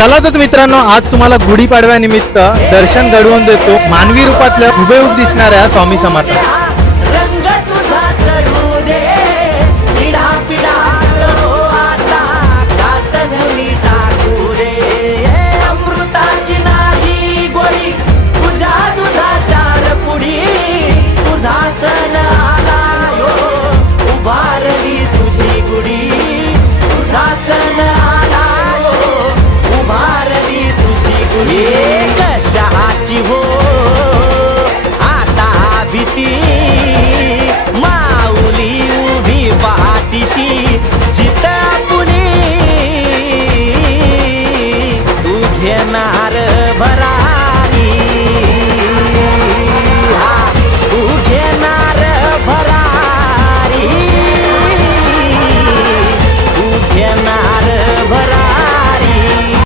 चला तर मित्रांनो, आज तुम्हाला गुढीपाडव्यानिमित्त दर्शन घडवून देतो मानवी रूपातल्या हुबेहूब दिसणाऱ्या स्वामी समर्थ।